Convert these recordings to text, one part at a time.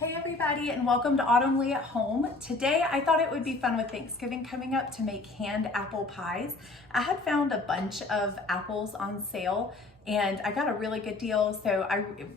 Hey everybody, and welcome to Autumn Leigh at Home. Today I thought it would be fun with Thanksgiving coming up to make hand apple pies. I had found a bunch of apples on sale and I got a really good deal, so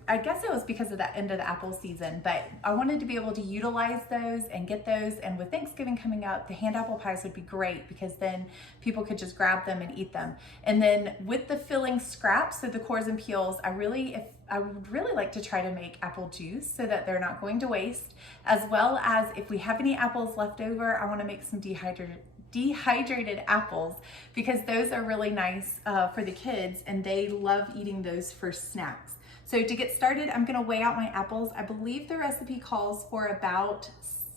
I guess it was because of the end of the apple season, but I wanted to be able to utilize those and get those, and with Thanksgiving coming up, the hand apple pies would be great because then people could just grab them and eat them. And then with the filling scraps, so the cores and peels, I would really like to try to make apple juice so that they're not going to waste, as well as if we have any apples left over, I want to make some dehydrated apples because those are really nice for the kids and they love eating those for snacks. So to get started, I'm going to weigh out my apples. I believe the recipe calls for about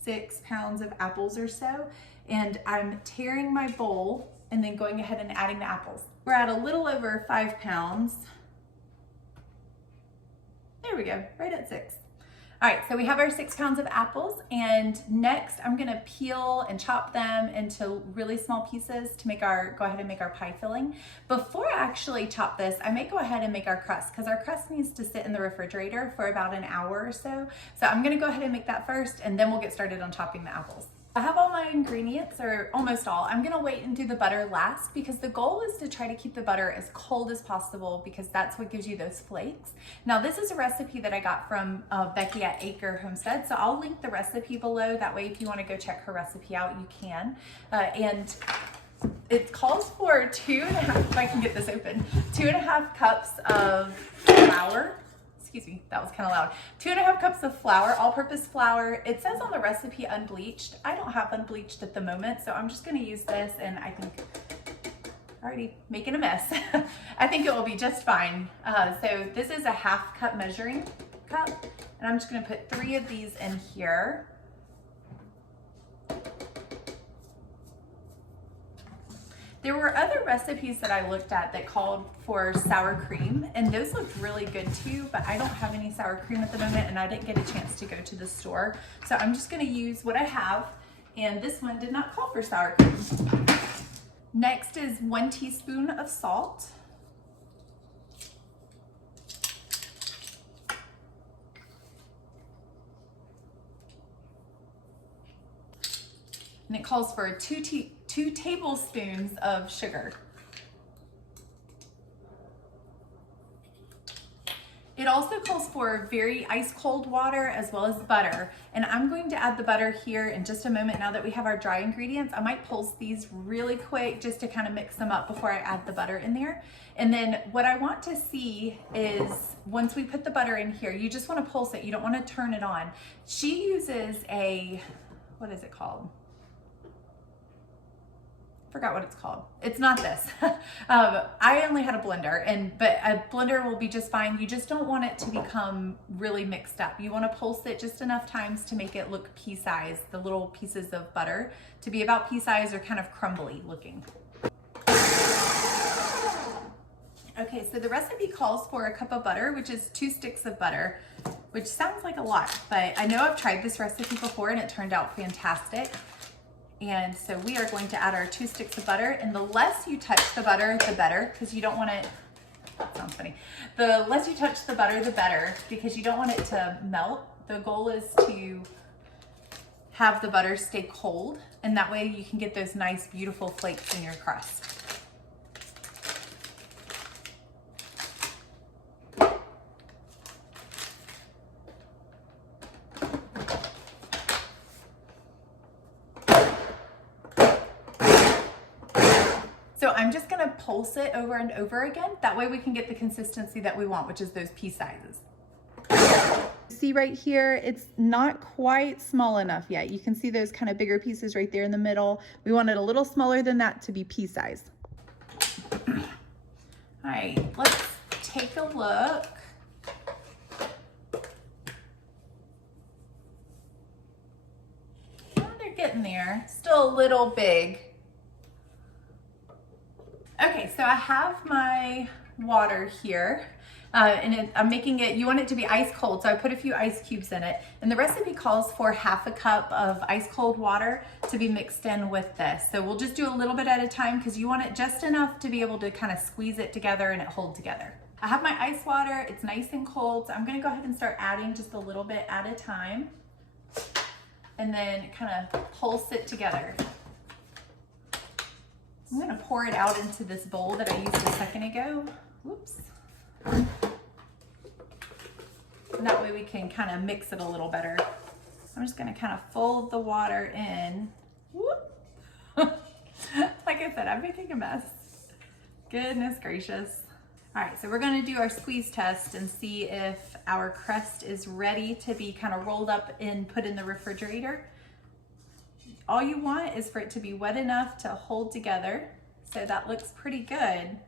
6 pounds of apples or so, and I'm tearing my bowl and then going ahead and adding the apples. We're at a little over 5 pounds. There we go, right at 6. All right, so we have our 6 pounds of apples, and next I'm gonna peel and chop them into really small pieces to go ahead and make our pie filling. Before I actually chop this, I may go ahead and make our crust because our crust needs to sit in the refrigerator for about an hour or so. So I'm gonna go ahead and make that first, and then we'll get started on chopping the apples. I have all my ingredients, or almost all. I'm gonna wait and do the butter last because the goal is to try to keep the butter as cold as possible because that's what gives you those flakes. Now this is a recipe that I got from Becky at Acre Homestead, so I'll link the recipe below. That way if you wanna go check her recipe out, you can. And it calls for 2.5, if I can get this open, 2.5 cups of flour. Excuse me, that was kind of loud. 2.5 cups of flour, all-purpose flour. It says on the recipe unbleached. I don't have unbleached at the moment, so I'm just gonna use this, and I think, already making a mess. I think it will be just fine. So this is a 1/2 cup measuring cup, and I'm just gonna put 3 of these in here. There were other recipes that I looked at that called for sour cream, and those looked really good too, but I don't have any sour cream at the moment and I didn't get a chance to go to the store. So I'm just gonna use what I have, and this one did not call for sour cream. Next is 1 teaspoon of salt. And it calls for 2 tablespoons of sugar. It also calls for very ice cold water as well as butter. And I'm going to add the butter here in just a moment. Now that we have our dry ingredients, I might pulse these really quick just to kind of mix them up before I add the butter in there. And then what I want to see is once we put the butter in here, you just want to pulse it. You don't want to turn it on. She uses a, what is it called? Forgot what it's called. It's not this. I only had a blender, but a blender will be just fine. You just don't want it to become really mixed up. You want to pulse it just enough times to make it look pea size, the little pieces of butter to be about pea size or kind of crumbly looking. Okay, so the recipe calls for a cup of butter, which is 2 sticks of butter, which sounds like a lot, but I know I've tried this recipe before and it turned out fantastic. And so we are going to add our 2 sticks of butter, and the less you touch the butter, the better, because you don't want it, that sounds funny. The less you touch the butter, the better, because you don't want it to melt. The goal is to have the butter stay cold, and that way you can get those nice, beautiful flakes in your crust. So I'm just gonna pulse it over and over again. That way we can get the consistency that we want, which is those pea sizes. See right here, it's not quite small enough yet. You can see those kind of bigger pieces right there in the middle. We want it a little smaller than that to be pea size. All right, let's take a look. Oh, they're getting there. Still a little big. Okay, so I have my water here, and I'm making it, you want it to be ice cold, so I put a few ice cubes in it, and the recipe calls for 1/2 cup of ice cold water to be mixed in with this. So we'll just do a little bit at a time because you want it just enough to be able to kind of squeeze it together and it hold together. I have my ice water, it's nice and cold, so I'm gonna go ahead and start adding just a little bit at a time and then kind of pulse it together. I'm gonna pour it out into this bowl that I used a second ago. Whoops. And that way we can kind of mix it a little better. I'm just gonna kind of fold the water in. Whoop. Like I said, I'm making a mess. Goodness gracious. All right, so we're gonna do our squeeze test and see if our crust is ready to be kind of rolled up and put in the refrigerator. All you want is for it to be wet enough to hold together. So that looks pretty good.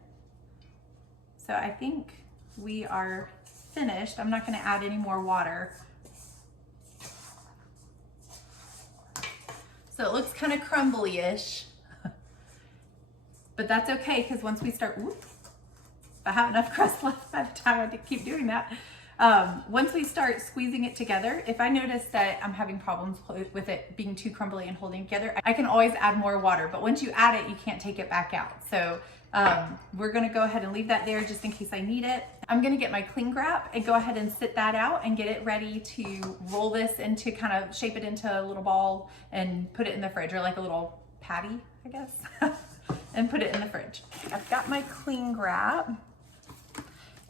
So I think we are finished. I'm not gonna add any more water. So it looks kind of crumbly-ish, but that's okay because once we start, whoop, I have enough crust left by the time I keep doing that. Once we start squeezing it together, if I notice that I'm having problems with it being too crumbly and holding together, I can always add more water, but once you add it, you can't take it back out. So we're gonna go ahead and leave that there just in case I need it. I'm gonna get my cling wrap and go ahead and sit that out and get it ready to roll this into, kind of shape it into a little ball and put it in the fridge, or like a little patty, I guess, and put it in the fridge. I've got my cling wrap.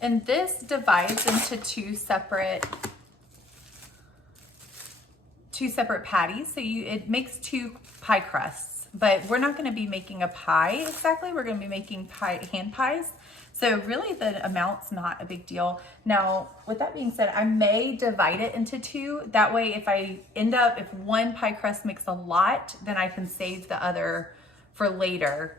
And this divides into two separate patties. So it makes two pie crusts, but we're not gonna be making a pie exactly. We're gonna be making hand pies. So really the amount's not a big deal. Now, with that being said, I may divide it into two. That way, if one pie crust makes a lot, then I can save the other for later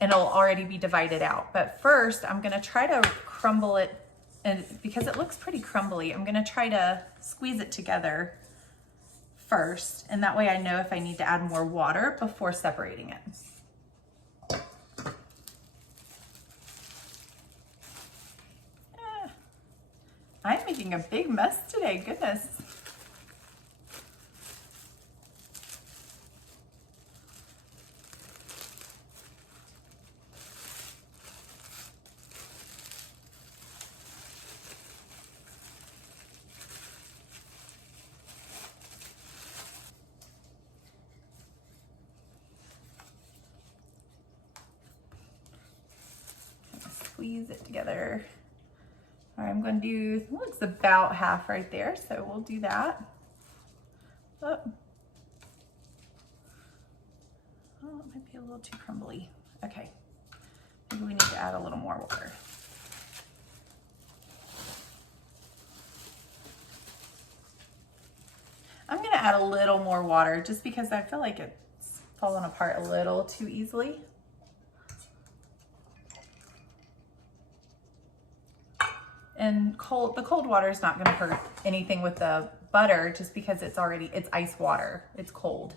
and it'll already be divided out. But first, I'm gonna try to crumble it, and because it looks pretty crumbly, I'm gonna try to squeeze it together first, and that way I know if I need to add more water before separating it. I'm making a big mess today, goodness. Squeeze it together. All right, I'm going to do, looks about half right there, so we'll do that. Oh, it might be a little too crumbly. Okay, maybe we need to add a little more water. I'm going to add a little more water just because I feel like it's falling apart a little too easily. And the cold water is not going to hurt anything with the butter just because it's ice water. It's cold.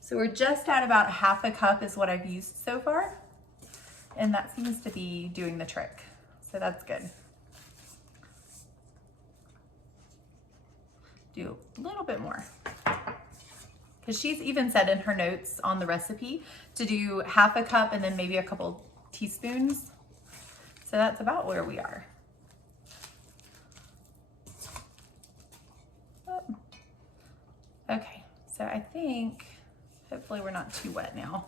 So we're just at about half a cup is what I've used so far. And that seems to be doing the trick. So that's good. Do a little bit more. Because she's even said in her notes on the recipe to do half a cup and then maybe a couple teaspoons. So that's about where we are. Oh. Okay, so I think hopefully we're not too wet now.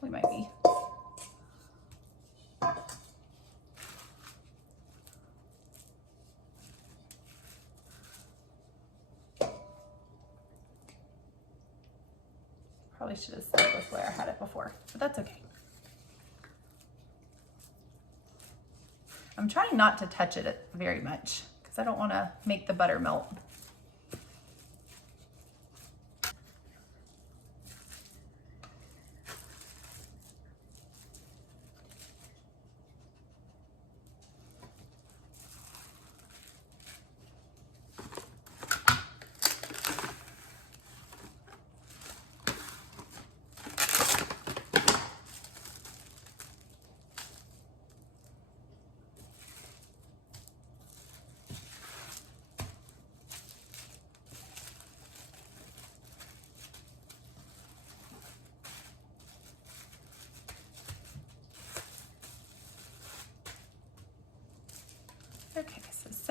We might be. Probably should have stuck with where I had it before, but that's okay. I'm trying not to touch it very much because I don't want to make the butter melt.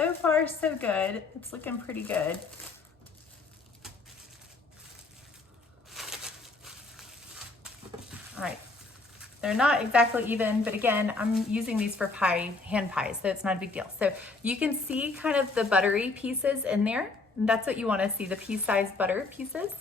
so far so good. It's looking pretty good. All right. They're not exactly even, but again, I'm using these for pie, hand pies, so it's not a big deal. So you can see kind of the buttery pieces in there. And that's what you want to see, the pea-sized butter pieces.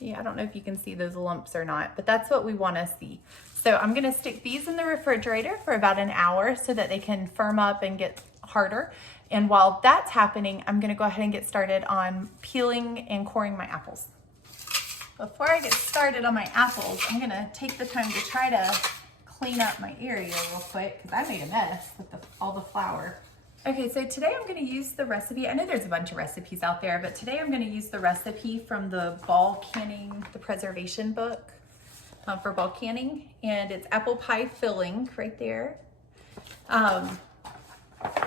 Yeah, I don't know if you can see those lumps or not, but that's what we want to see. So I'm going to stick these in the refrigerator for about an hour so that they can firm up and get harder. And while that's happening, I'm going to go ahead and get started on peeling and coring my apples. Before I get started on my apples, I'm going to take the time to try to clean up my area real quick because I made a mess with all the flour. Okay, so today I'm going to use the recipe. I know there's a bunch of recipes out there, but today I'm going to use the recipe from the ball canning, the preservation book for ball canning, and it's apple pie filling right there.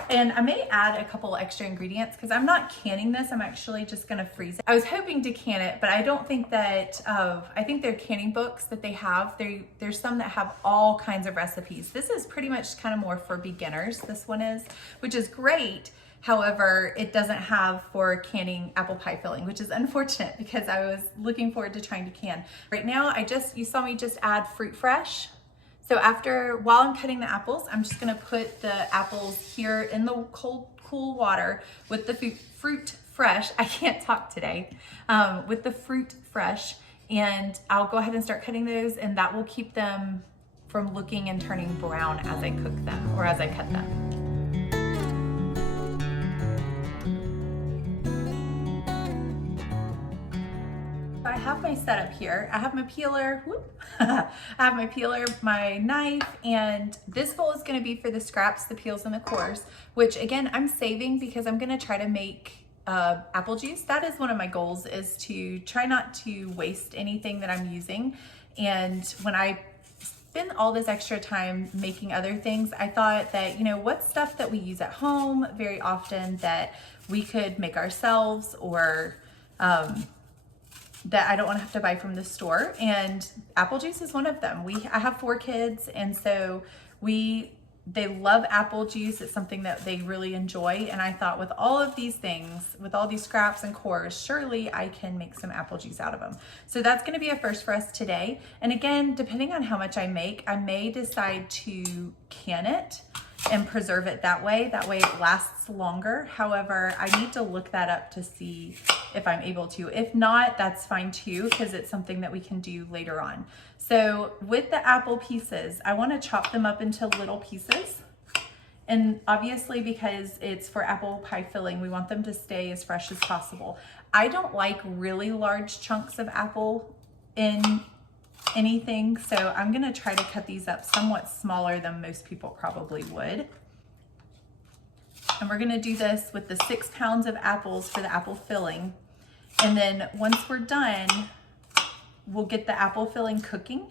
And I may add a couple extra ingredients because I'm not canning this. I'm actually just going to freeze it. I was hoping to can it, but I don't think that, I think they're canning books that they have. There's some that have all kinds of recipes. This is pretty much kind of more for beginners, this one is, which is great. However, it doesn't have for canning apple pie filling, which is unfortunate because I was looking forward to trying to can. Right now, you saw me just add fruit fresh. So while I'm cutting the apples, I'm just gonna put the apples here in the cold, cool water with the fruit fresh. I can't talk today. With the fruit fresh, and I'll go ahead and start cutting those, and that will keep them from looking and turning brown as I cook them or as I cut them. I have my setup here. I have my peeler, I have my peeler, my knife, and this bowl is gonna be for the scraps, the peels, and the cores, which again, I'm saving because I'm gonna try to make apple juice. That is one of my goals, is to try not to waste anything that I'm using. And when I spend all this extra time making other things, I thought that, you know, what's stuff that we use at home very often that we could make ourselves, or that I don't want to have to buy from the store, and apple juice is one of them. I have 4 kids, and so they love apple juice. It's something that they really enjoy, and I thought with all of these things, with all these scraps and cores, surely I can make some apple juice out of them. So that's going to be a first for us today. And again, depending on how much I make, I may decide to can it and preserve it that way. That way it lasts longer. However, I need to look that up to see if I'm able to. If not, that's fine too, because it's something that we can do later on. So with the apple pieces, I want to chop them up into little pieces. And obviously, because it's for apple pie filling, we want them to stay as fresh as possible. I don't like really large chunks of apple in anything, so I'm gonna try to cut these up somewhat smaller than most people probably would. And we're gonna do this with the 6 pounds of apples for the apple filling. And then once we're done, we'll get the apple filling cooking,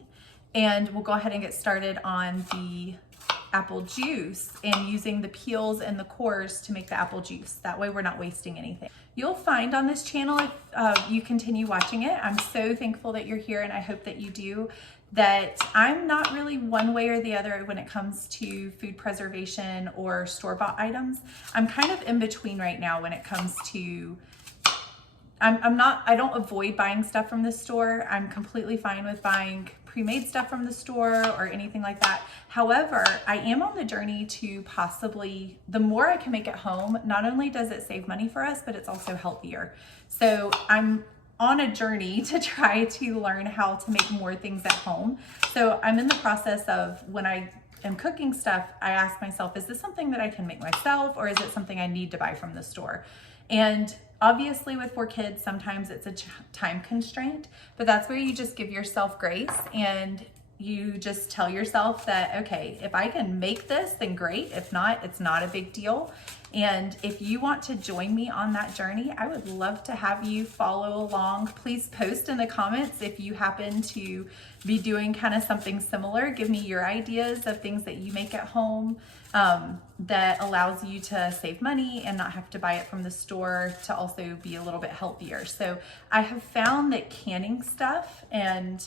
and we'll go ahead and get started on the apple juice and using the peels and the cores to make the apple juice. That way we're not wasting anything. You'll find on this channel, if you continue watching it, I'm so thankful that you're here, and I hope that you do, that I'm not really one way or the other when it comes to food preservation or store-bought items. I'm kind of in between right now when it comes to, I don't avoid buying stuff from the store. I'm completely fine with buying pre-made stuff from the store or anything like that. However, I am on the journey to possibly, the more I can make at home, not only does it save money for us, but it's also healthier. So I'm on a journey to try to learn how to make more things at home. So I'm in the process of, when I am cooking stuff, I ask myself, is this something that I can make myself, or is it something I need to buy from the store? And obviously with 4 kids, sometimes it's a time constraint, but that's where you just give yourself grace, and you just tell yourself that, okay, if I can make this, then great. If not, it's not a big deal. And if you want to join me on that journey, I would love to have you follow along. Please post in the comments if you happen to be doing kind of something similar. Give me your ideas of things that you make at home that allows you to save money and not have to buy it from the store, to also be a little bit healthier. So I have found that canning stuff and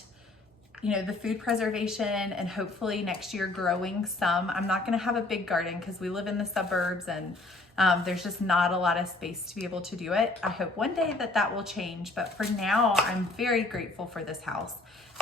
you know, the food preservation and hopefully next year growing some. I'm not gonna have a big garden because we live in the suburbs and there's just not a lot of space to be able to do it. I hope one day that that will change, but for now, I'm very grateful for this house.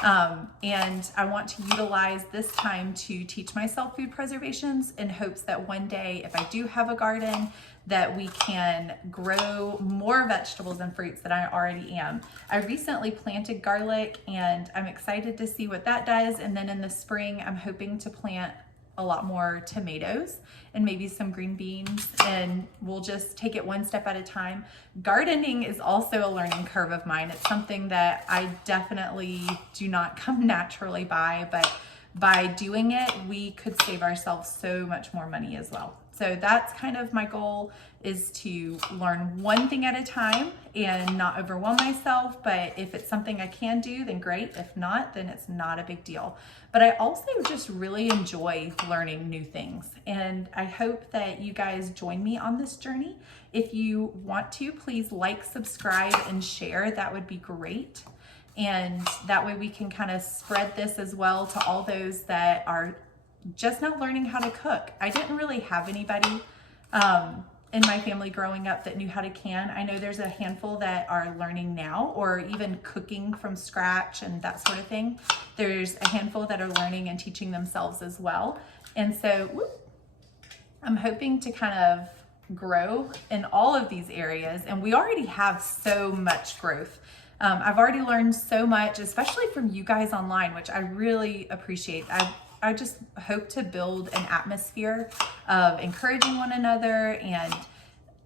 And I want to utilize this time to teach myself food preservations in hopes that one day, if I do have a garden, that we can grow more vegetables and fruits than I already am. I recently planted garlic and I'm excited to see what that does. And then in the spring, I'm hoping to plant a lot more tomatoes and maybe some green beans, and we'll just take it one step at a time. Gardening is also a learning curve of mine. It's something that I definitely do not come naturally by, but by doing it, we could save ourselves so much more money as well. So that's kind of my goal, is to learn one thing at a time and not overwhelm myself. But if it's something I can do, then great. If not, then it's not a big deal. But I also just really enjoy learning new things. And I hope that you guys join me on this journey. If you want to, please like, subscribe, and share. That would be great. And that way we can kind of spread this as well to all those that are just now learning how to cook. I didn't really have anybody in my family growing up that knew how to can. I know there's a handful that are learning now, or even cooking from scratch and that sort of thing. There's a handful that are learning and teaching themselves as well. And so I'm hoping to kind of grow in all of these areas. And we already have so much growth. I've already learned so much, especially from you guys online, which I really appreciate. I just hope to build an atmosphere of encouraging one another and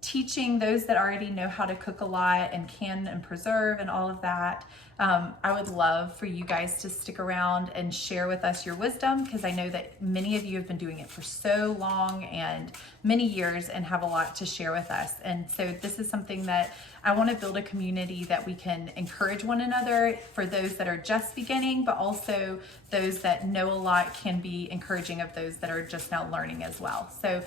teaching those that already know how to cook a lot and can and preserve and all of that. I would love for you guys to stick around and share with us your wisdom, because I know that many of you have been doing it for so long and many years and have a lot to share with us. And so this is something that I want to build, a community that we can encourage one another, for those that are just beginning, but also those that know a lot can be encouraging of those that are just now learning as well. So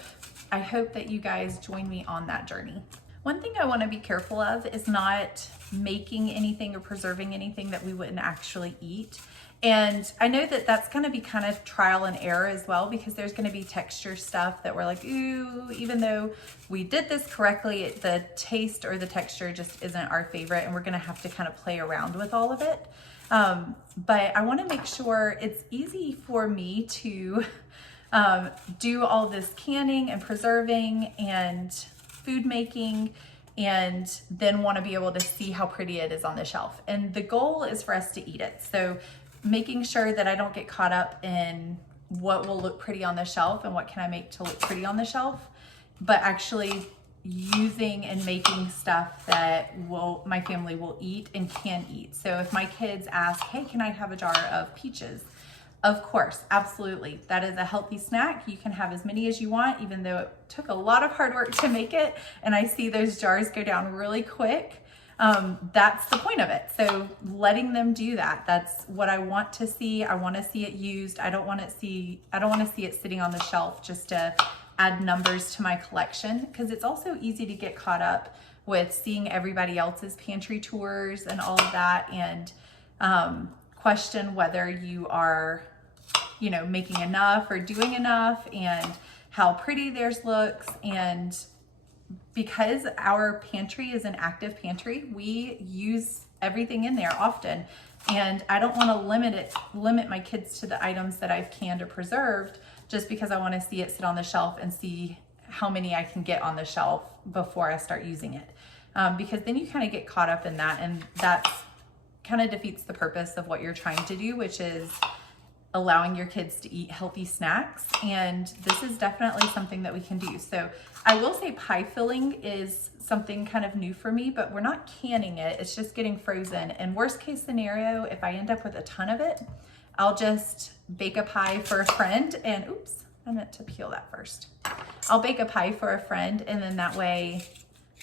I hope that you guys join me on that journey. One thing I want to be careful of is not making anything or preserving anything that we wouldn't actually eat. And I know that that's going to be kind of trial and error as well, because there's going to be texture stuff that we're like, ooh, even though we did this correctly, the taste or the texture just isn't our favorite, and we're going to have to kind of play around with all of it. But I want to make sure it's easy for me to do all this canning and preserving and food making, and then want to be able to see how pretty it is on the shelf. And the goal is for us to eat it. So making sure that I don't get caught up in what will look pretty on the shelf and what can I make to look pretty on the shelf, but actually using and making stuff that my family will eat and can eat. So if my kids ask, hey, can I have a jar of peaches? Of course, absolutely. That is a healthy snack. You can have as many as you want, even though it took a lot of hard work to make it. And I see those jars go down really quick. That's the point of it. So letting them do that, that's what I want to see. I want to see it used. I don't want to see it sitting on the shelf just to add numbers to my collection, because it's also easy to get caught up with seeing everybody else's pantry tours and all of that, and question whether you are, making enough or doing enough, and how pretty theirs looks. And because our pantry is an active pantry, we use everything in there often. And I don't want to limit my kids to the items that I've canned or preserved, just because I want to see it sit on the shelf and see how many I can get on the shelf before I start using it. Because then you kind of get caught up in that, and that's kind of defeats the purpose of what you're trying to do, which is allowing your kids to eat healthy snacks. And this is definitely something that we can do. So I will say pie filling is something kind of new for me, but we're not canning it. It's just getting frozen. And worst case scenario, if I end up with a ton of it, I'll just bake a pie for a friend. And oops, I meant to peel that first. I'll bake a pie for a friend, and then that way,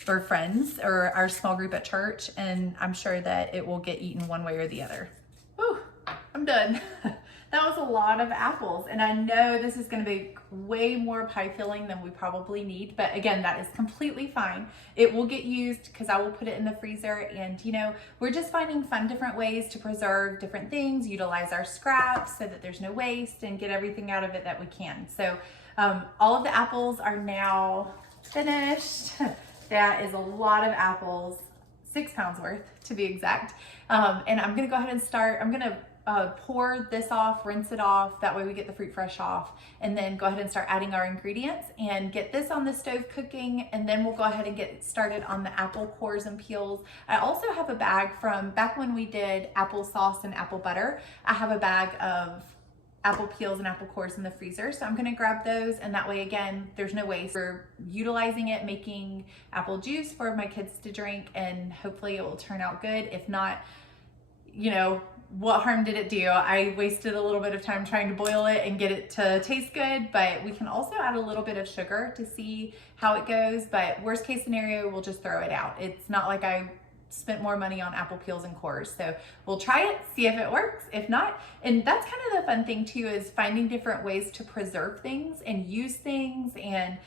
or friends or our small group at church, and I'm sure that it will get eaten one way or the other. Whew, I'm done. That was a lot of apples, and I know this is going to be way more pie filling than we probably need, but again, that is completely fine. It will get used because I will put it in the freezer, and you know, we're just finding fun different ways to preserve different things, utilize our scraps so that there's no waste, and get everything out of it that we can. So all of the apples are now finished. That is a lot of apples, 6 pounds worth to be exact. And I'm gonna go ahead and start. I'm gonna pour this off, rinse it off, that way we get the fruit fresh off, and then go ahead and start adding our ingredients and get this on the stove cooking, and then we'll go ahead and get started on the apple cores and peels. I also have a bag from back when we did applesauce and apple butter. I have a bag of apple peels and apple cores in the freezer, so I'm gonna grab those, and that way again there's no waste. We're utilizing it, making apple juice for my kids to drink, and hopefully it will turn out good. If not, you know, what harm did it do? I wasted a little bit of time trying to boil it and get it to taste good, but we can also add a little bit of sugar to see how it goes, but worst case scenario, we'll just throw it out. It's not like I spent more money on apple peels and cores. So we'll try it, see if it works. If not, and that's kind of the fun thing too, is finding different ways to preserve things and use things. And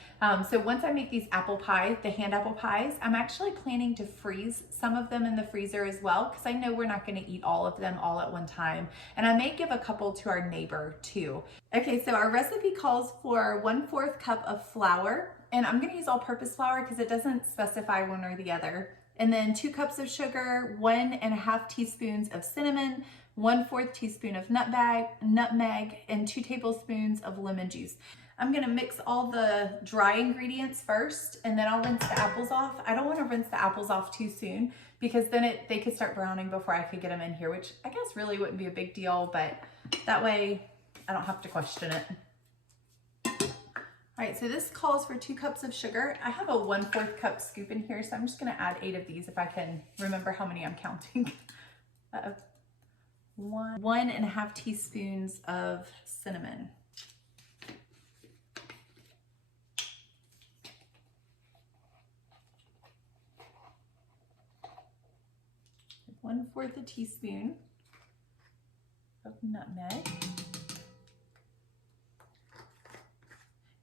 so once I make these apple pies, the hand apple pies, I'm actually planning to freeze some of them in the freezer as well, because I know we're not going to eat all of them all at one time. And I may give a couple to our neighbor too. Okay, so our recipe calls for 1/4 cup of flour, and I'm going to use all-purpose flour because it doesn't specify one or the other. And then 2 cups of sugar, 1½ teaspoons of cinnamon, 1/4 teaspoon of nutmeg, and 2 tablespoons of lemon juice. I'm gonna mix all the dry ingredients first, and then I'll rinse the apples off. I don't wanna rinse the apples off too soon, because then they could start browning before I could get them in here, which I guess really wouldn't be a big deal, but that way I don't have to question it. All right, so this calls for 2 cups of sugar. I have a 1/4 cup scoop in here, so I'm just gonna add 8 of these if I can remember how many I'm counting. 1½ teaspoons of cinnamon. 1/4 teaspoon of nutmeg.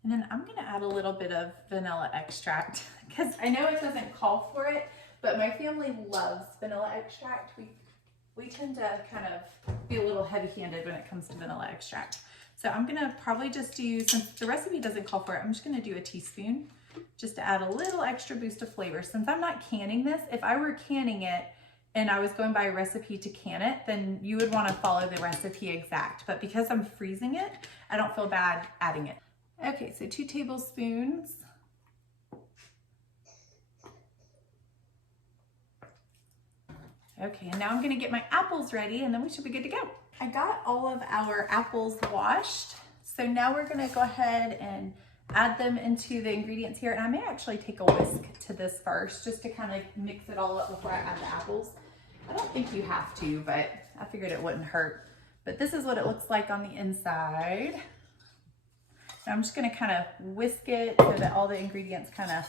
And then I'm gonna add a little bit of vanilla extract, because I know it doesn't call for it, but my family loves vanilla extract. We tend to kind of be a little heavy-handed when it comes to vanilla extract. So I'm gonna probably just do, since the recipe doesn't call for it, I'm just gonna do a teaspoon, just to add a little extra boost of flavor. Since I'm not canning this, if I were canning it and I was going by a recipe to can it, then you would wanna follow the recipe exact. But because I'm freezing it, I don't feel bad adding it. Okay, so 2 tablespoons. Okay, and now I'm gonna get my apples ready, and then we should be good to go. I got all of our apples washed. So now we're gonna go ahead and add them into the ingredients here. And I may actually take a whisk to this first, just to kind of mix it all up before I add the apples. I don't think you have to, but I figured it wouldn't hurt. But this is what it looks like on the inside. And I'm just gonna kind of whisk it so that all the ingredients kind of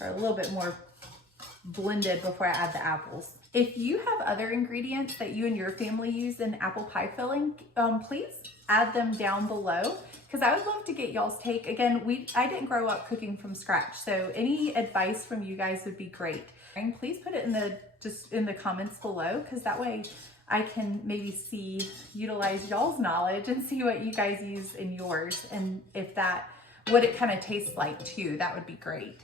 are a little bit more blended before I add the apples. If you have other ingredients that you and your family use in apple pie filling, please add them down below, because I would love to get y'all's take. Again, I didn't grow up cooking from scratch, so any advice from you guys would be great. And please put it just in the comments below, because that way I can maybe utilize y'all's knowledge and see what you guys use in yours, and what it kind of tastes like too. That would be great.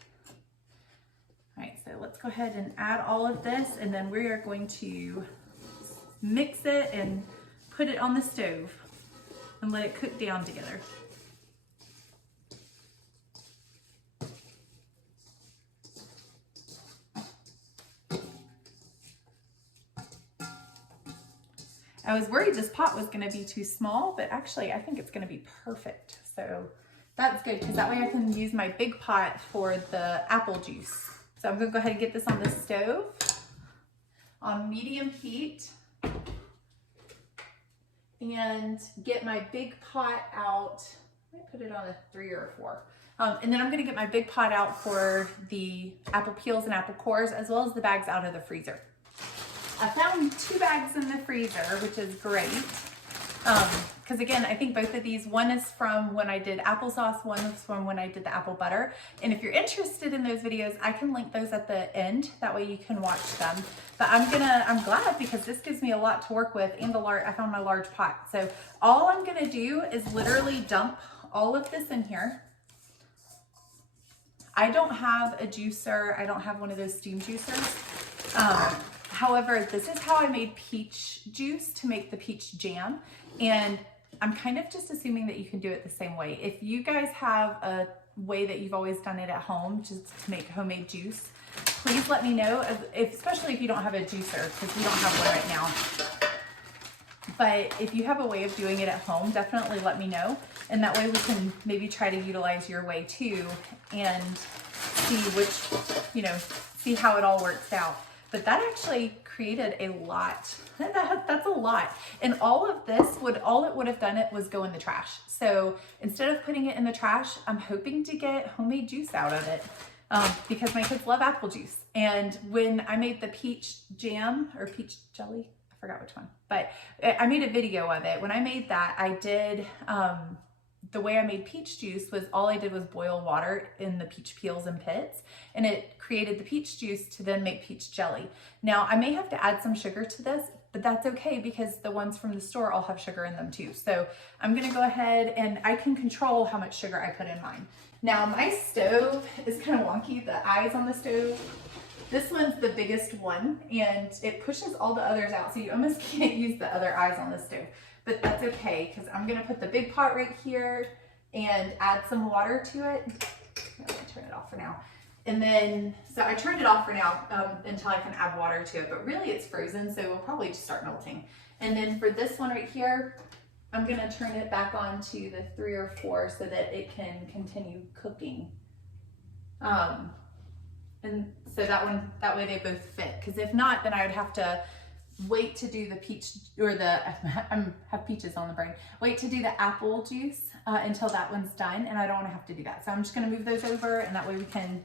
All right, so let's go ahead and add all of this, and then we are going to mix it and put it on the stove and let it cook down together. I was worried this pot was gonna be too small, but actually I think it's gonna be perfect. So that's good, because that way I can use my big pot for the apple juice. So I'm gonna go ahead and get this on the stove on medium heat and get my big pot out. I might put it on a 3 or a 4. And then I'm gonna get my big pot out for the apple peels and apple cores, as well as the bags out of the freezer. I found 2 bags in the freezer, which is great. Because again, I think both of these, one is from when I did applesauce, one is from when I did the apple butter. And if you're interested in those videos, I can link those at the end. That way you can watch them. But I'm glad because this gives me a lot to work with, and I found my large pot. So all I'm gonna do is literally dump all of this in here. I don't have a juicer. I don't have one of those steam juicers. However, this is how I made peach juice to make the peach jam. And I'm kind of just assuming that you can do it the same way. If you guys have a way that you've always done it at home, just to make homemade juice, please let me know, especially if you don't have a juicer, because we don't have one right now. But if you have a way of doing it at home, definitely let me know. And that way we can maybe try to utilize your way too and see how it all works out. But that actually created a lot. That's a lot. And all of this all it would have done it was go in the trash. So instead of putting it in the trash, I'm hoping to get homemade juice out of it. Because my kids love apple juice. And when I made the peach jam or peach jelly, I forgot which one, but I made a video of it. When I made that, I did, the way I made peach juice was all I did was boil water in the peach peels and pits, and it created the peach juice to then make peach jelly. Now I may have to add some sugar to this, but that's okay because the ones from the store all have sugar in them too. So I'm gonna go ahead and I can control how much sugar I put in mine. Now my stove is kind of wonky, the eyes on the stove. This one's the biggest one and it pushes all the others out, so you almost can't use the other eyes on the stove. But that's okay because I'm gonna put the big pot right here and add some water to it. I'm gonna turn it off for now. And then, so I turned it off for now until I can add water to it, but really it's frozen, so it'll probably just start melting. And then for this one right here, I'm gonna turn it back on to the 3 or 4 so that it can continue cooking. And so that way they both fit. Because if not, then I would have to wait to do the peach, or I have peaches on the brain. Wait to do the apple juice until that one's done, and I don't wanna have to do that. So I'm just gonna move those over, and that way we can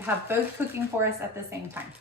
have both cooking for us at the same time.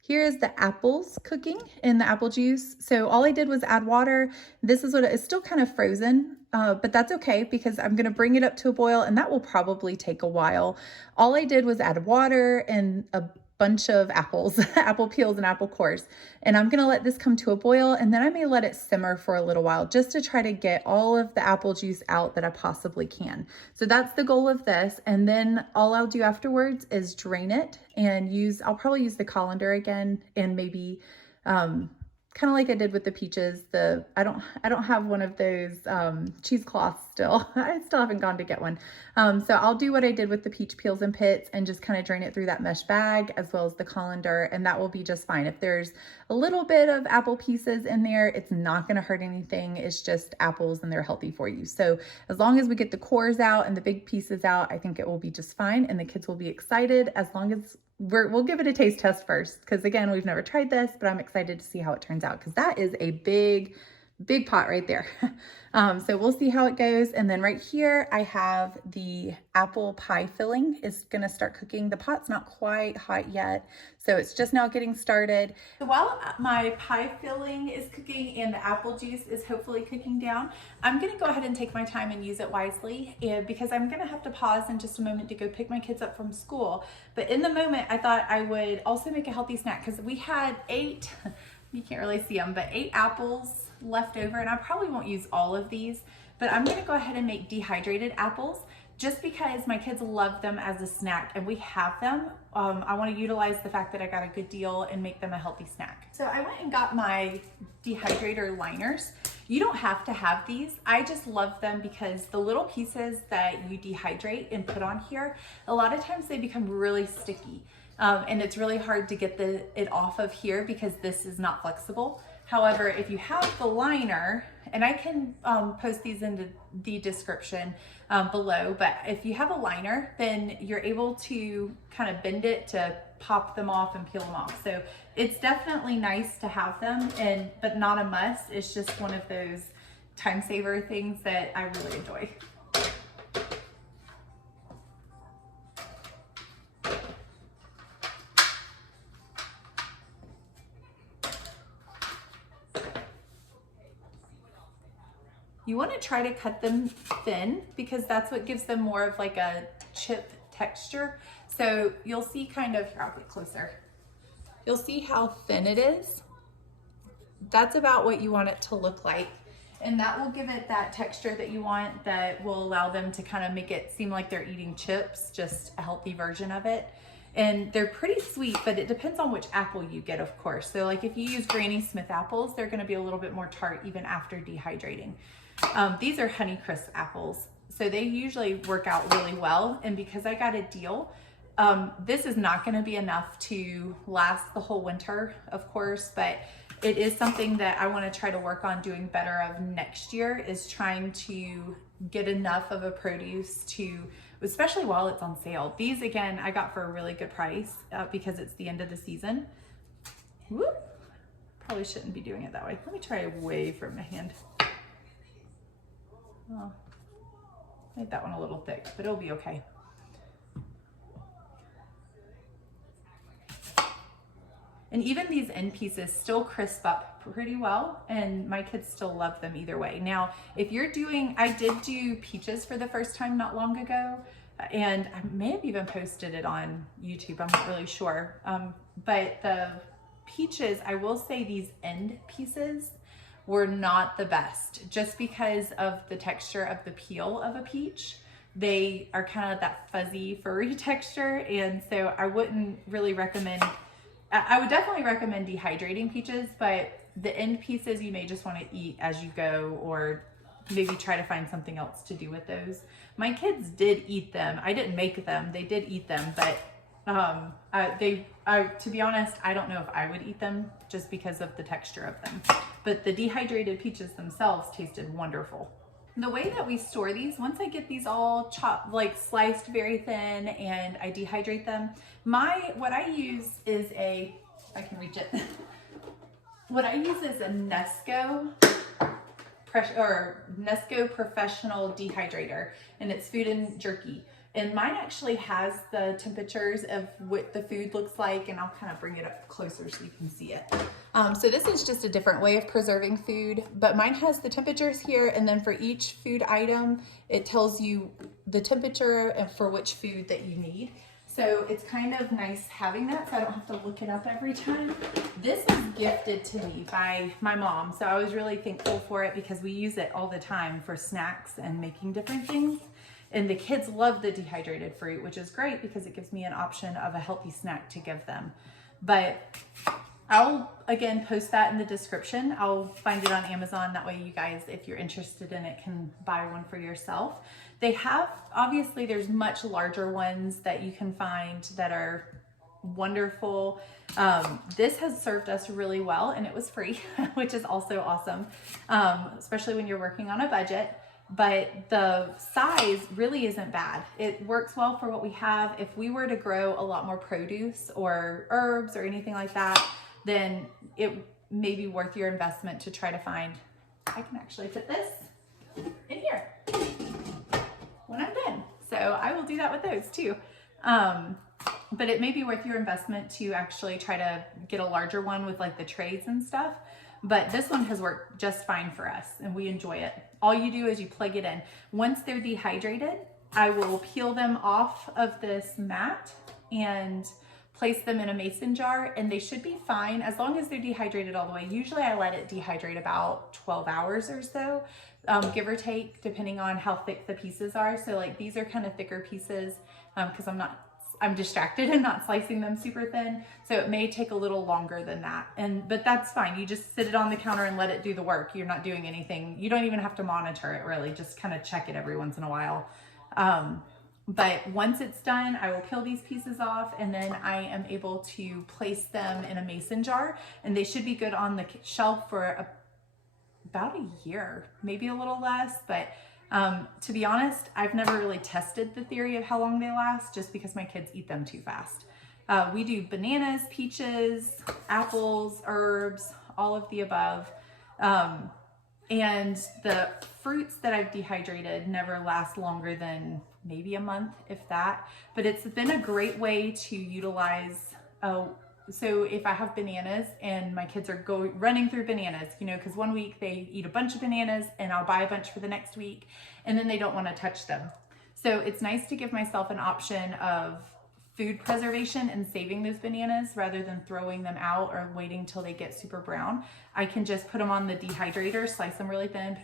Here is the apples cooking in the apple juice. So all I did was add water. This is what it's still kind of frozen, but that's okay because I'm gonna bring it up to a boil and that will probably take a while. All I did was add water and a bunch of apples, apple peels and apple cores. And I'm gonna let this come to a boil, and then I may let it simmer for a little while just to try to get all of the apple juice out that I possibly can. So that's the goal of this. And then all I'll do afterwards is drain it and I'll probably use the colander again, and maybe, kind of like I did with the peaches, I don't have one of those cheesecloths still. I still haven't gone to get one. So I'll do what I did with the peach peels and pits and just kind of drain it through that mesh bag as well as the colander, and that will be just fine. If there's a little bit of apple pieces in there, it's not going to hurt anything. It's just apples and they're healthy for you. So as long as we get the cores out and the big pieces out, I think it will be just fine, and the kids will be excited as long as we'll give it a taste test first, because again, we've never tried this, but I'm excited to see how it turns out because that is a big pot right there. So we'll see how it goes. And then right here, I have the apple pie filling is gonna start cooking. The pot's not quite hot yet, so it's just now getting started. So while my pie filling is cooking and the apple juice is hopefully cooking down, I'm gonna go ahead and take my time and use it wisely, because I'm gonna have to pause in just a moment to go pick my kids up from school. But in the moment, I thought I would also make a healthy snack because we had 8, you can't really see them, but 8 apples left over, and I probably won't use all of these, but I'm gonna go ahead and make dehydrated apples just because my kids love them as a snack and we have them. I want to utilize the fact that I got a good deal and make them a healthy snack. So I went and got my dehydrator liners. You don't have to have these. I just love them because the little pieces that you dehydrate and put on here, a lot of times they become really sticky. And it's really hard to get it off of here because this is not flexible. However, if you have the liner, and I can post these in the description below, but if you have a liner, then you're able to kind of bend it to pop them off and peel them off. So it's definitely nice to have them, but not a must. It's just one of those time saver things that I really enjoy. you want to try to cut them thin because that's what gives them more of like a chip texture. So you'll see kind of, here, I'll get closer. You'll see how thin it is. That's about what you want it to look like. And that will give it that texture that you want, that will allow them to kind of make it seem like they're eating chips, just a healthy version of it. And they're pretty sweet, but it depends on which apple you get, of course. So like if you use Granny Smith apples, they're gonna be a little bit more tart even after dehydrating. These are Honey Crisp apples. So they usually work out really well. And because I got a deal, this is not gonna be enough to last the whole winter, of course, but it is something that I want to try to work on doing better of next year, is trying to get enough of a produce to, especially while it's on sale. These, again, I got for a really good price because it's the end of the season. Whoop. Probably shouldn't be doing it that way. Let me try away from my hand. Oh, made that one a little thick, but it'll be okay. And even these end pieces still crisp up pretty well, and my kids still love them either way. Now, if you're doing, I did do peaches for the first time not long ago, and I may have even posted it on YouTube, I'm not really sure. But the peaches, I will say these end pieces were not the best, just because of the texture of the peel of a peach. They are kind of that fuzzy, furry texture, and so I wouldn't really recommend. I would definitely recommend dehydrating peaches, but the end pieces you may just want to eat as you go, or maybe try to find something else to do with those. My kids did eat them. I didn't make them. They did eat them, but to be honest, I don't know if I would eat them just because of the texture of them. But the dehydrated peaches themselves tasted wonderful. The way that we store these, once I get these all chopped, like sliced very thin, and I dehydrate them, what I use is if I can reach it, what I use is a Nesco Professional Dehydrator, and it's food and jerky. And mine actually has the temperatures of what the food looks like, and I'll kind of bring it up closer so you can see it. So this is just a different way of preserving food, but mine has the temperatures here, and then for each food item, it tells you the temperature and for which food that you need. So it's kind of nice having that, so I don't have to look it up every time. This was gifted to me by my mom, so I was really thankful for it because we use it all the time for snacks and making different things. And the kids love the dehydrated fruit, which is great because it gives me an option of a healthy snack to give them. But I'll, again, post that in the description. I'll find it on Amazon. That way you guys, if you're interested in it, can buy one for yourself. They have, obviously, there's much larger ones that you can find that are wonderful. This has served us really well, and it was free, which is also awesome, especially when you're working on a budget. But the size really isn't bad. It works well for what we have. If we were to grow a lot more produce or herbs or anything like that, then it may be worth your investment to try to find. I can actually put this in here when I'm done. So I will do that with those too. But it may be worth your investment to actually try to get a larger one with like the trays and stuff. But this one has worked just fine for us, and we enjoy it. All you do is you plug it in. Once they're dehydrated, I will peel them off of this mat and place them in a mason jar, and they should be fine as long as they're dehydrated all the way. Usually I let it dehydrate about 12 hours or so, give or take, depending on how thick the pieces are. So like these are kind of thicker pieces because I'm distracted and not slicing them super thin. So it may take a little longer than that. But that's fine. You just sit it on the counter and let it do the work. You're not doing anything. You don't even have to monitor it really. Just kind of check it every once in a while. But once it's done, I will peel these pieces off, and then I am able to place them in a mason jar, and they should be good on the shelf for about a year, maybe a little less. But to be honest, I've never really tested the theory of how long they last just because my kids eat them too fast. We do bananas, peaches, apples, herbs, all of the above. And the fruits that I've dehydrated never last longer than maybe a month, if that. But it's been a great way to utilize so if I have bananas and my kids are running through bananas, you know, because one week they eat a bunch of bananas and I'll buy a bunch for the next week and then they don't want to touch them. So it's nice to give myself an option of food preservation and saving those bananas rather than throwing them out or waiting till they get super brown. I can just put them on the dehydrator, slice them really thin,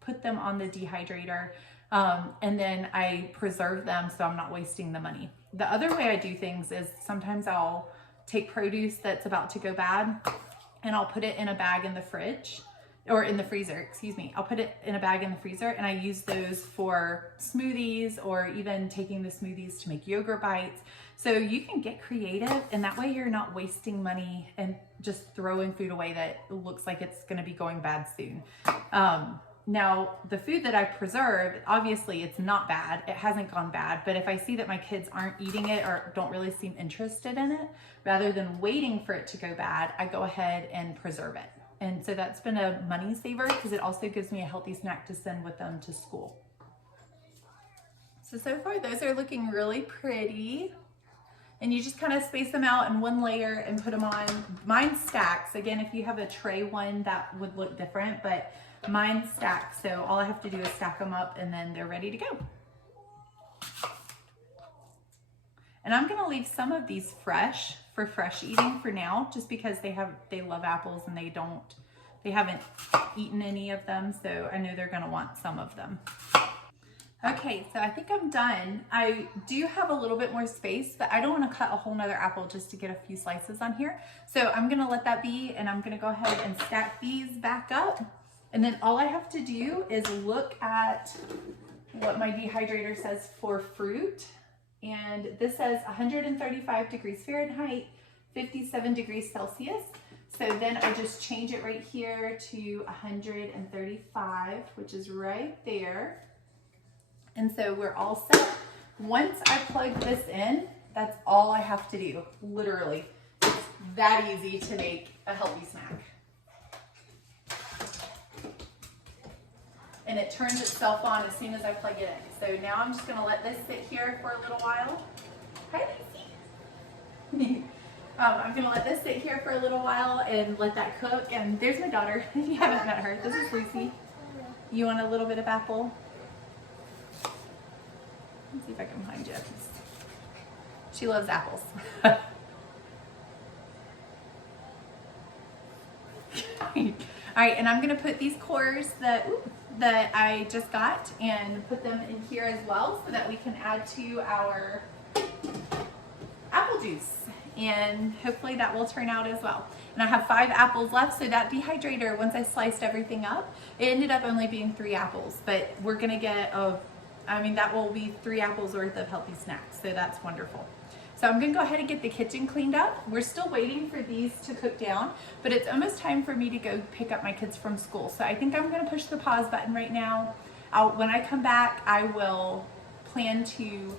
put them on the dehydrator, and then I preserve them so I'm not wasting the money. The other way I do things is sometimes I'll take produce that's about to go bad and I'll put it in a bag in the fridge, or in the freezer, excuse me. I'll put it in a bag in the freezer and I use those for smoothies or even taking the smoothies to make yogurt bites. So you can get creative and that way you're not wasting money and just throwing food away that looks like it's gonna be going bad soon. Now, the food that I preserve, obviously it's not bad. It hasn't gone bad, but if I see that my kids aren't eating it or don't really seem interested in it, rather than waiting for it to go bad, I go ahead and preserve it. And so that's been a money saver because it also gives me a healthy snack to send with them to school. So far those are looking really pretty. And you just kind of space them out in one layer and put them on. Mine stacks. Again, if you have a tray one, that would look different, but mine stacks. So all I have to do is stack them up and then they're ready to go. And I'm gonna leave some of these fresh for fresh eating for now, just because they love apples and they haven't eaten any of them. So I know they're gonna want some of them. Okay, so I think I'm done. I do have a little bit more space, but I don't want to cut a whole nother apple just to get a few slices on here. So I'm gonna let that be and I'm gonna go ahead and stack these back up. And then all I have to do is look at what my dehydrator says for fruit. And this says 135 degrees Fahrenheit, 57 degrees Celsius. So then I just change it right here to 135, which is right there. And so we're all set. Once I plug this in, that's all I have to do, literally. It's that easy to make a healthy snack. And it turns itself on as soon as I plug it in. So now I'm just gonna let this sit here for a little while. Hi, Lucy. I'm gonna let this sit here for a little while and let that cook. And there's my daughter, if you haven't met her. This is Lucy. You want a little bit of apple? Let's see if I can find you. She loves apples. All right, and I'm gonna put these cores that I just got and put them in here as well so that we can add to our apple juice. And hopefully that will turn out as well. And I have 5 apples left, so that dehydrator, once I sliced everything up, it ended up only being 3 apples, but we're gonna get that will be 3 apples worth of healthy snacks, so that's wonderful. So I'm gonna go ahead and get the kitchen cleaned up. We're still waiting for these to cook down, but it's almost time for me to go pick up my kids from school. So I think I'm gonna push the pause button right now. When I come back, I will plan to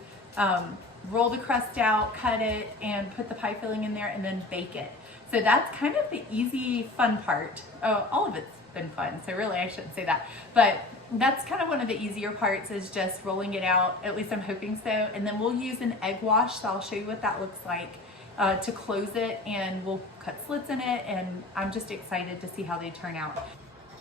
roll the crust out, cut it, and put the pie filling in there and then bake it. So that's kind of the easy, fun part. Oh, all of it's been fun, so really I shouldn't say that. But that's kind of one of the easier parts, is just rolling it out. At least I'm hoping so. And then we'll use an egg wash, so I'll show you what that looks like to close it, and we'll cut slits in it, and I'm just excited to see how they turn out.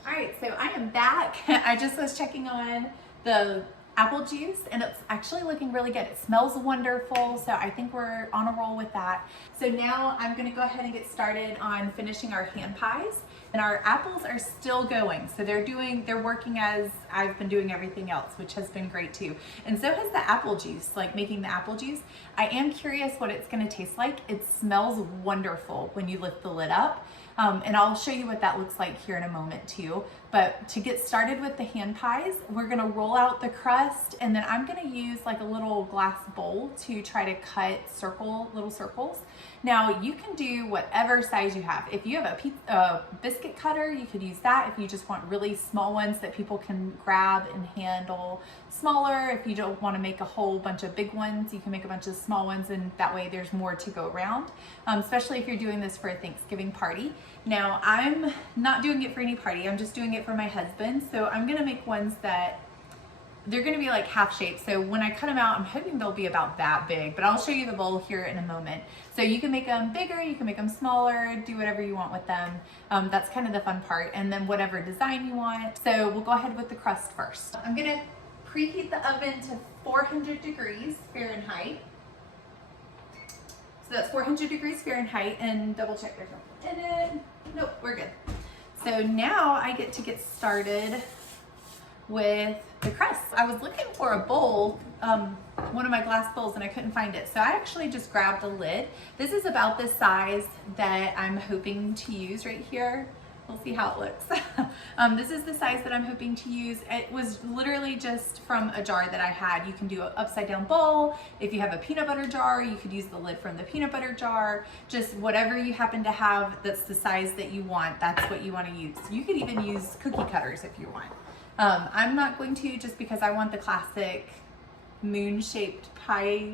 All right, so I am back. I just was checking on the apple juice and it's actually looking really good. It smells wonderful, so I think we're on a roll with that. So now I'm gonna go ahead and get started on finishing our hand pies. And our apples are still going. So they're working as I've been doing everything else, which has been great too. And so has the apple juice, like making the apple juice. I am curious what it's gonna taste like. It smells wonderful when you lift the lid up. And I'll show you what that looks like here in a moment too. But to get started with the hand pies, we're gonna roll out the crust, and then I'm gonna use like a little glass bowl to try to cut little circles. Now you can do whatever size you have. If you have a biscuit cutter, you could use that. If you just want really small ones that people can grab and handle. Smaller, if you don't want to make a whole bunch of big ones, you can make a bunch of small ones, and that way there's more to go around, especially if you're doing this for a Thanksgiving party. Now I'm not doing it for any party, I'm just doing it for my husband. So I'm gonna make ones that they're gonna be like half shaped. So when I cut them out, I'm hoping they'll be about that big, but I'll show you the bowl here in a moment. So you can make them bigger, you can make them smaller, do whatever you want with them. That's kind of the fun part. And then whatever design you want. So we'll go ahead with the crust first. I'm gonna preheat the oven to 400 degrees Fahrenheit. So that's 400 degrees Fahrenheit, and double check there's nothing in it. Nope, we're good. So now I get to get started with the crust. I was looking for a bowl, one of my glass bowls, and I couldn't find it. So I actually just grabbed a lid. This is about the size that I'm hoping to use right here. We'll see how it looks. This is the size that I'm hoping to use. It was literally just from a jar that I had. You can do an upside down bowl. If you have a peanut butter jar, you could use the lid from the peanut butter jar. Just whatever you happen to have that's the size that you want, that's what you want to use. You could even use cookie cutters if you want. I'm not going to, just because I want the classic moon-shaped pie,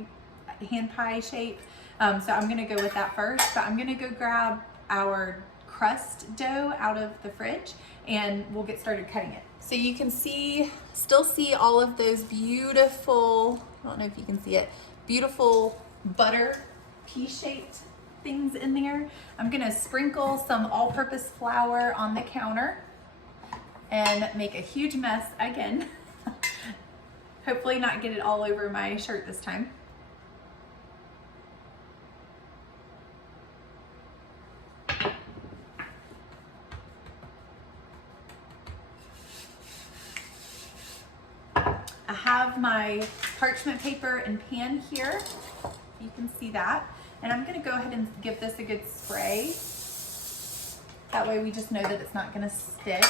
hand pie shape. So I'm gonna go with that first, but I'm gonna go grab our crust dough out of the fridge and we'll get started cutting it. So you can still see all of those beautiful, I don't know if you can see it, beautiful butter pea-shaped things in there. I'm gonna sprinkle some all-purpose flour on the counter and make a huge mess again. Hopefully not get it all over my shirt this time. I have my parchment paper and pan here. You can see that. And I'm gonna go ahead and give this a good spray. That way we just know that it's not gonna stick.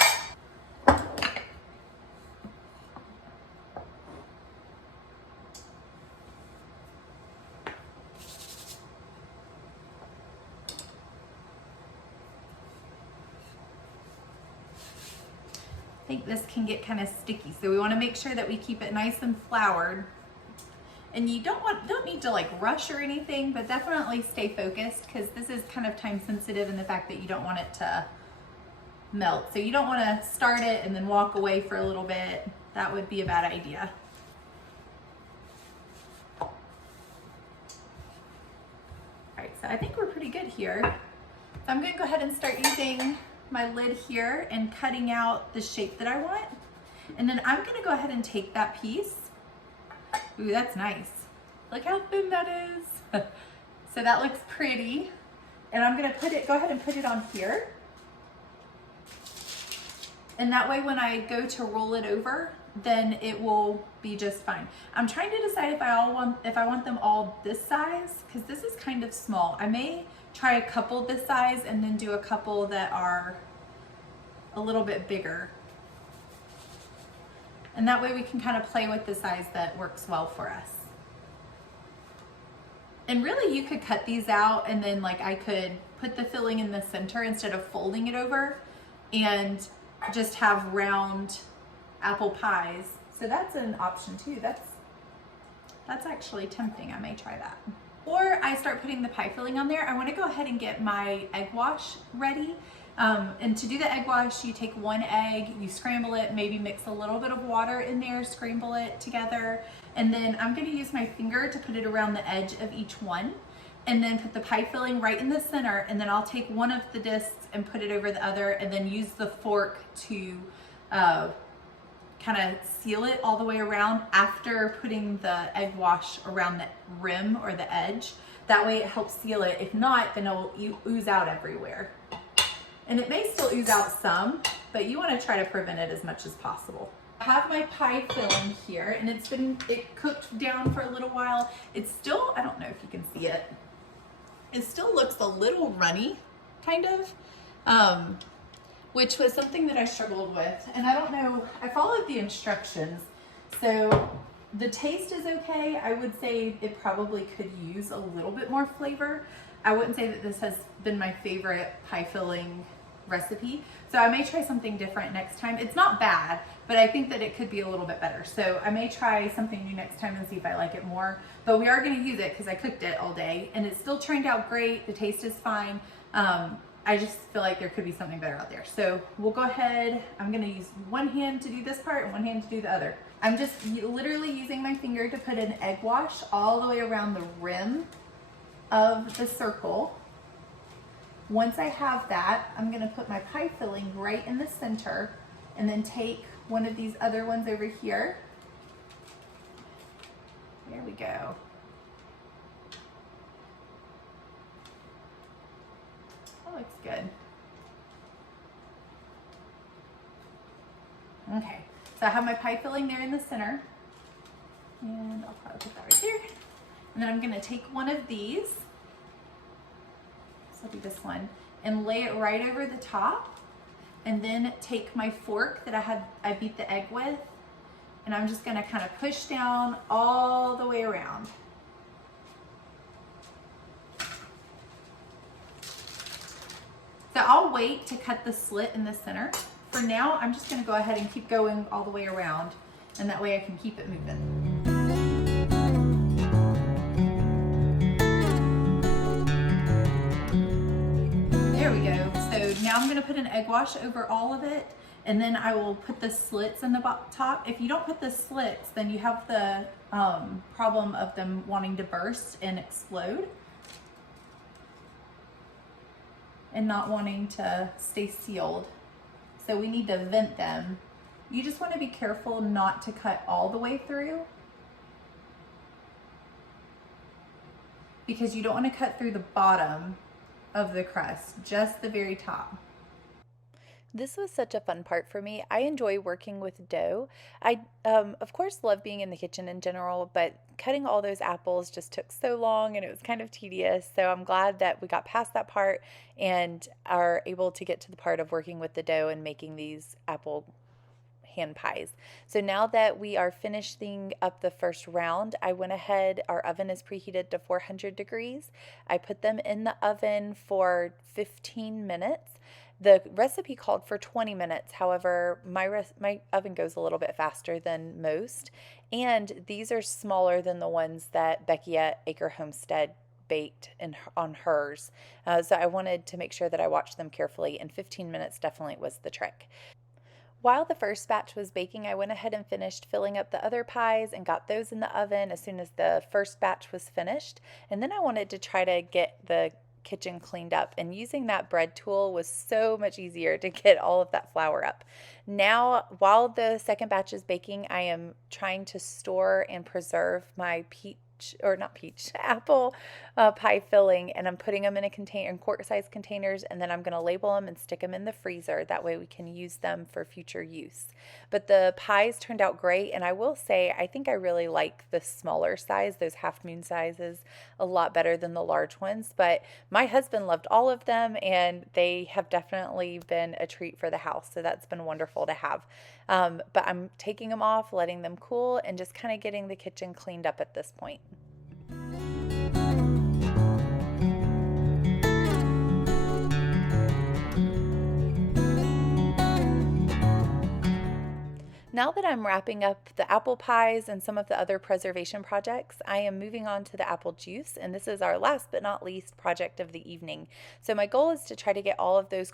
I think this can get kind of sticky, so we want to make sure that we keep it nice and floured. And you don't need to like rush or anything, but definitely stay focused, because this is kind of time sensitive in the fact that you don't want it to melt. So you don't want to start it and then walk away for a little bit. That would be a bad idea. All right, so I think we're pretty good here. So I'm going to go ahead and start using my lid here and cutting out the shape that I want. And then I'm gonna go ahead and take that piece. Ooh, that's nice. Look how thin that is. So that looks pretty. And I'm gonna go ahead and put it on here. And that way when I go to roll it over, then it will be just fine. I'm trying to decide if I want them all this size, because this is kind of small. I may try a couple this size and then do a couple that are a little bit bigger. And that way we can kind of play with the size that works well for us. And really you could cut these out and then like I could put the filling in the center instead of folding it over and just have round apple pies. So that's an option too. That's actually tempting. I may try that. Or I start putting the pie filling on there. I want to go ahead and get my egg wash ready. And to do the egg wash, you take one egg, you scramble it, maybe mix a little bit of water in there, scramble it together. And then I'm going to use my finger to put it around the edge of each one. And then put the pie filling right in the center. And then I'll take one of the discs and put it over the other, and then use the fork to kind of seal it all the way around after putting the egg wash around the rim or the edge. That way it helps seal it. If not, then it will ooze out everywhere. And it may still ooze out some, but you want to try to prevent it as much as possible. I have my pie filling here, and it cooked down for a little while. It's still, I don't know if you can see it. It still looks a little runny, kind of. Which was something that I struggled with. And I don't know, I followed the instructions. So the taste is okay. I would say it probably could use a little bit more flavor. I wouldn't say that this has been my favorite pie filling recipe. So I may try something different next time. It's not bad, but I think that it could be a little bit better. So I may try something new next time and see if I like it more. But we are gonna use it because I cooked it all day and it still turned out great. The taste is fine. I just feel like there could be something better out there. So we'll go ahead. I'm gonna use one hand to do this part and one hand to do the other. I'm just literally using my finger to put an egg wash all the way around the rim of the circle. Once I have that, I'm gonna put my pie filling right in the center and then take one of these other ones over here. There we go. That looks good. Okay, so I have my pie filling there in the center. And I'll probably put that right there. And then I'm gonna take one of these, so I'll do this one, and lay it right over the top. And then take my fork that I beat the egg with, and I'm just gonna kind of push down all the way around. So I'll wait to cut the slit in the center. For now, I'm just gonna go ahead and keep going all the way around, and that way I can keep it moving. There we go. So now I'm gonna put an egg wash over all of it, and then I will put the slits in the top. If you don't put the slits, then you have the problem of them wanting to burst and explode and not wanting to stay sealed. So we need to vent them. You just want to be careful not to cut all the way through, because you don't want to cut through the bottom of the crust, just the very top. This was such a fun part for me. I enjoy working with dough. I, of course, love being in the kitchen in general, but cutting all those apples just took so long and it was kind of tedious. So I'm glad that we got past that part and are able to get to the part of working with the dough and making these apple hand pies. So now that we are finishing up the first round, I went ahead, our oven is preheated to 400 degrees. I put them in the oven for 15 minutes. The recipe called for 20 minutes. However, my oven goes a little bit faster than most, and these are smaller than the ones that Becky at Acre Homestead baked on hers. So I wanted to make sure that I watched them carefully, and 15 minutes definitely was the trick. While the first batch was baking, I went ahead and finished filling up the other pies and got those in the oven as soon as the first batch was finished. And then I wanted to try to get the kitchen cleaned up, and using that bread tool was so much easier to get all of that flour up. Now, while the second batch is baking, I am trying to store and preserve my apple pie filling, and I'm putting them in quart-sized containers, and then I'm going to label them and stick them in the freezer. That way we can use them for future use. But the pies turned out great, and I will say I think I really like the smaller size, those half moon sizes, a lot better than the large ones. But my husband loved all of them, and they have definitely been a treat for the house, so that's been wonderful to have. But I'm taking them off, letting them cool, and just kind of getting the kitchen cleaned up at this point. Now that I'm wrapping up the apple pies and some of the other preservation projects, I am moving on to the apple juice, and this is our last but not least project of the evening. So my goal is to try to get all of those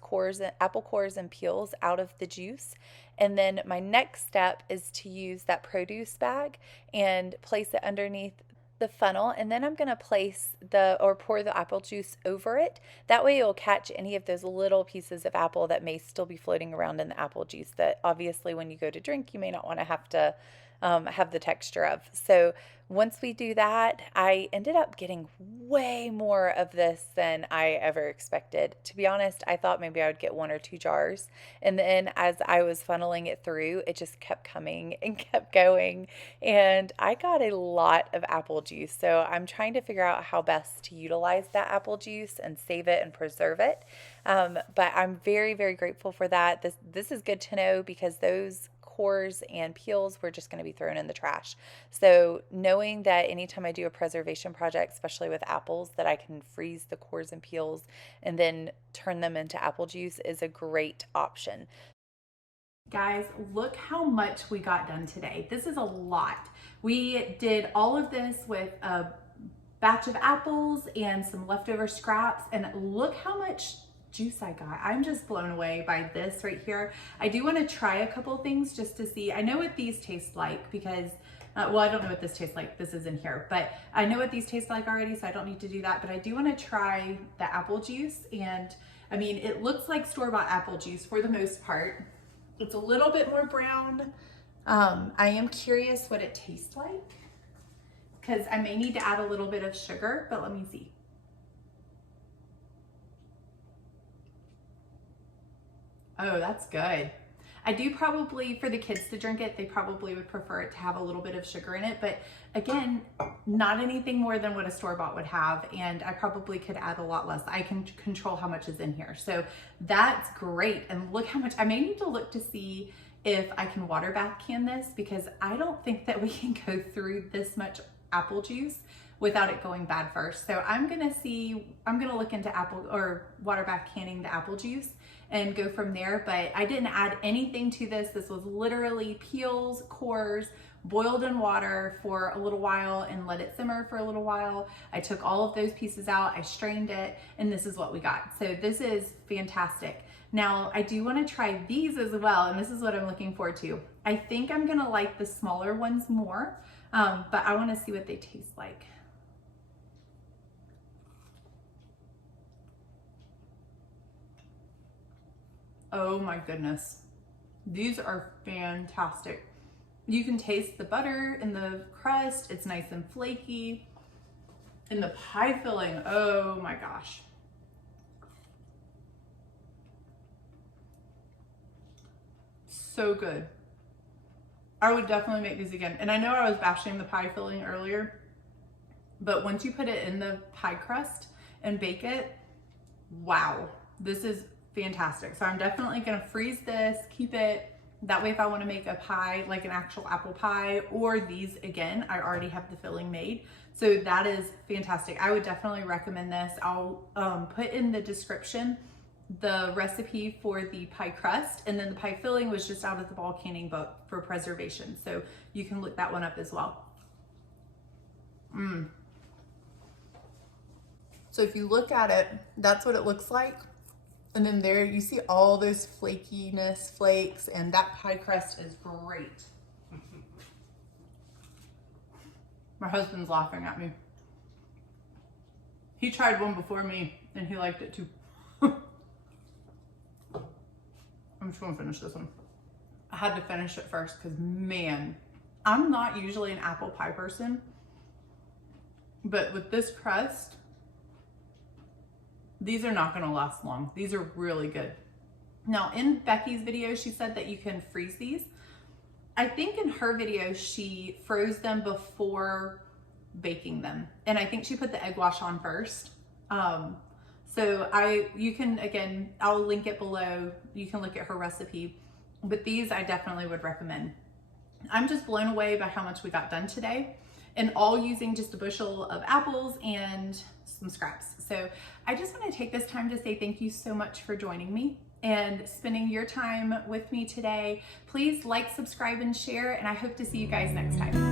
apple cores and peels out of the juice, and then my next step is to use that produce bag and place it underneath the funnel, and then I'm going to pour the apple juice over it. That way it'll catch any of those little pieces of apple that may still be floating around in the apple juice that obviously when you go to drink you may not want to have to have the texture of. So once we do that, I ended up getting way more of this than I ever expected. To be honest, I thought maybe I would get 1 or 2 jars. And then as I was funneling it through, it just kept coming and kept going. And I got a lot of apple juice. So I'm trying to figure out how best to utilize that apple juice and save it and preserve it. But I'm very, very grateful for that. This is good to know because those cores and peels were just going to be thrown in the trash. So knowing that anytime I do a preservation project, especially with apples, that I can freeze the cores and peels and then turn them into apple juice is a great option. Guys, look how much we got done today. This is a lot. We did all of this with a batch of apples and some leftover scraps, and look how much juice I got. I'm just blown away by this right here. I do want to try a couple things just to see. I know what these taste like because, well, I don't know what this tastes like. This is in here, but I know what these taste like already, so I don't need to do that. But I do want to try the apple juice. And I mean, it looks like store-bought apple juice for the most part. It's a little bit more brown. I am curious what it tastes like because I may need to add a little bit of sugar, but let me see. Oh, that's good. I do probably, for the kids to drink it, they probably would prefer it to have a little bit of sugar in it. But again, not anything more than what a store-bought would have. And I probably could add a lot less. I can control how much is in here. So that's great. And look how much, I may need to look to see if I can water bath can this, because I don't think that we can go through this much apple juice without it going bad first. So I'm gonna look into apple or water bath canning the apple juice and go from there. But I didn't add anything to this. This was literally peels, cores, boiled in water for a little while and let it simmer for a little while. I took all of those pieces out, I strained it, and this is what we got. So this is fantastic. Now I do want to try these as well, and this is what I'm looking forward to. I think I'm gonna like the smaller ones more, but I want to see what they taste like. Oh my goodness. These are fantastic. You can taste the butter in the crust. It's nice and flaky. And the pie filling, oh my gosh. So good. I would definitely make these again. And I know I was bashing the pie filling earlier, but once you put it in the pie crust and bake it, wow, this is fantastic. So I'm definitely gonna freeze this, keep it. That way if I wanna make a pie, like an actual apple pie, or these again, I already have the filling made. So that is fantastic. I would definitely recommend this. I'll put in the description the recipe for the pie crust, and then the pie filling was just out of the ball canning book for preservation. So you can look that one up as well. So if you look at it, that's what it looks like. And then there you see all those flakiness flakes, and that pie crust is great. My husband's laughing at me. He tried one before me and he liked it too. I'm just gonna finish this one. I had to finish it first because man, I'm not usually an apple pie person, but with this crust, these are not gonna last long. These are really good. Now in Becky's video, she said that you can freeze these. I think in her video, she froze them before baking them. And I think she put the egg wash on first. So you can, again, I'll link it below. You can look at her recipe, but these I definitely would recommend. I'm just blown away by how much we got done today, and all using just a bushel of apples and some scraps. So I just want to take this time to say thank you so much for joining me and spending your time with me today. Please like, subscribe, and share, and I hope to see you guys next time.